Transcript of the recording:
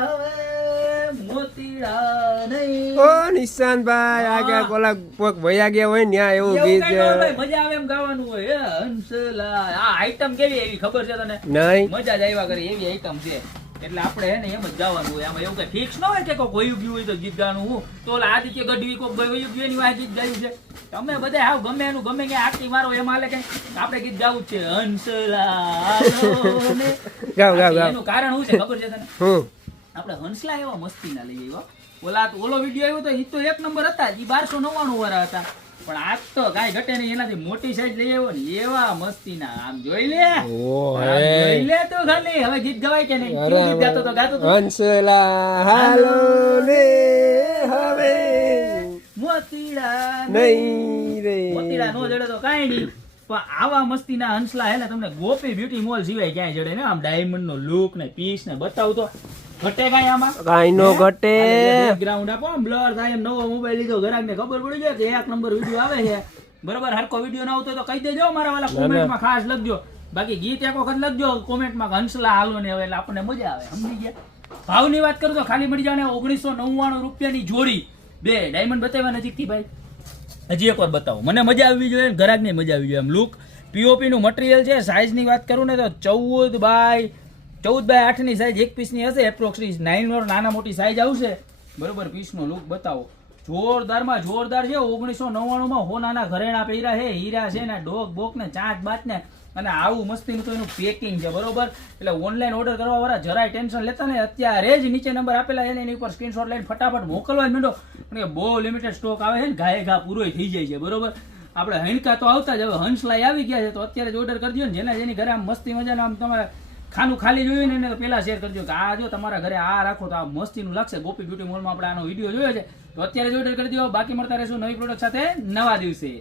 હવે મોતીડા નહીં. ઓ નિશાનભાઈ આગળ કોલા કોક વયા ગયા હોય ને ત્યાં એવું એવું ગીત કઈ ન હોય ભાઈ, મજા આવે એમ ગાવાનું હોય. હંસલા આ આઈટમ કેવી એવી ખબર છે તને? નહીં મજા જ આવ્યા કરે એવી આઈટમ છે. એટલે આપણે હે ને એમ જ ગાવાનું હોય. આમાં એવું કઈ ફિક્સ ન હોય કે કોઈક વયું ગયું હોય તો ગીત ગાવાનું. હું તો ઓલા આદિત્ય ગઢવી કોઈક વયું ગયું એની વાંહે ગીત ગાયું છે. તમે બધા હાવ ગમે એનું ગમે ક્યાં આરતી મારો એમ હાલે કઈ આપણે ગીત ગાવું જ છે. હંસલા આલો ને. ગાવ ગાવ ગાવ એનું કારણ શું છે ખબર છે તને? હું આપણે હંસલા એવા મસ્તી ના લઈ આવ્યો. ઓલો વિડીયો આવ્યો તો ઈ તો એક નંબર હતા જ. ઈ 1299 વાળા હતા. પણ આજ તો કાંઈ ઘટે નહીં. એનાથી મોટી સાઈઝ લઈ આવ્યો ને એવા મસ્તી ના. આમ જોઈ લે, આમ જોઈ લે તું ખાલી. હવે ગીત ગવાય કે નહીં? કેવું ગીત ગાતો તો ગાતો તો? હંસલા હાલો ને હવે મોતીડા નહીં રે મોતીડા નો જડે તો કાંઈ નહીં. પણ આવા મસ્તીના હંસલા હે ને તમને ગોપી બ્યુટી મોલ સિવાય ક્યાંય જડે ને. આમ ડાયમંડ નો લુક ને પીસ ને બતાવું તો ઘટે કાંઈ આમાં? કાઈ નો ઘટે. બેકગ્રાઉન્ડ આપો આમ બ્લર થાય એમ. નવો મોબાઈલ લીધો ઘરાક ને ખબર પડી જાય કે એક નંબર વિડીયો આવે છે. બરોબર, હરકો વિડીયો ના આવતો હોય તો કહી દેજો મારા વાલા કોમેન્ટમાં ખાસ લખજો. બાકી ગીત એક વખત લખજો કોમેન્ટમાં હંસલા હાલો ને હવે એટલે આપણને મજા આવે. સમજી ગયા? ભાવની વાત કરું તો ખાલી મળી જાવ 1999 રૂપિયાની જોડી. બે ડાયમંડ બતાવ્યા નજીકથી ભાઈ. હજી એકવાર બતાવો, મને મજા આવી જોઈએ, ઘરાકને મજા આવી જોઈએ. એમ લુક પીઓપી નું મટીરિયલ છે. સાઈઝ ની વાત કરું ને તો 14 બાય 8 ની સાઈઝ એક પીસ ની હશે. એપ્રોક્સલી 9 ઓર નાના મોટી સાઈઝ આવશે. બરોબર, પીસ નો લુક બતાવો. જોરદારમાં જોરદાર છે. 1999 માં હોનાના ઘરેણા પહેર્યા છે, હીરા છે ને ડોક બોક ને ચાંચ બાચ ને. અને આવું મસ્તીનું તો એનું પેકિંગ છે. બરોબર, એટલે ઓનલાઈન ઓર્ડર કરવા વાળા જરાય ટેન્શન લેતા ને. અત્યારે જ નીચે નંબર આપેલા છે ને એની ઉપર સ્ક્રીનશોટ લઈને ફટાફટ મોકલવા જ માંડો. અને બહુ લિમિટેડ સ્ટોક આવે છે ને, ઘાએ ઘા પૂરો થઈ જાય છે. બરોબર, આપણે હણકા તો આવતા જ. હવે હંસલાઈ આવી ગયા છે તો અત્યારે જ ઓર્ડર કરજો ને. જેની ઘરે આમ મસ્તી મજાના આમ તમારે ખાનું ખાલી જોયું ને એને પેલા શેર કરજો કે આ જો તમારા ઘરે આ રાખો તો આ મસ્તીનું લાગશે. ગોપી બ્યુટી મોલમાં આપણે આનો વિડીયો જોયો છે તો અત્યારે જ ઓર્ડર કરી દો. બાકી મળતા રહેશું નવી પ્રોડક્ટ સાથે નવા દિવસે.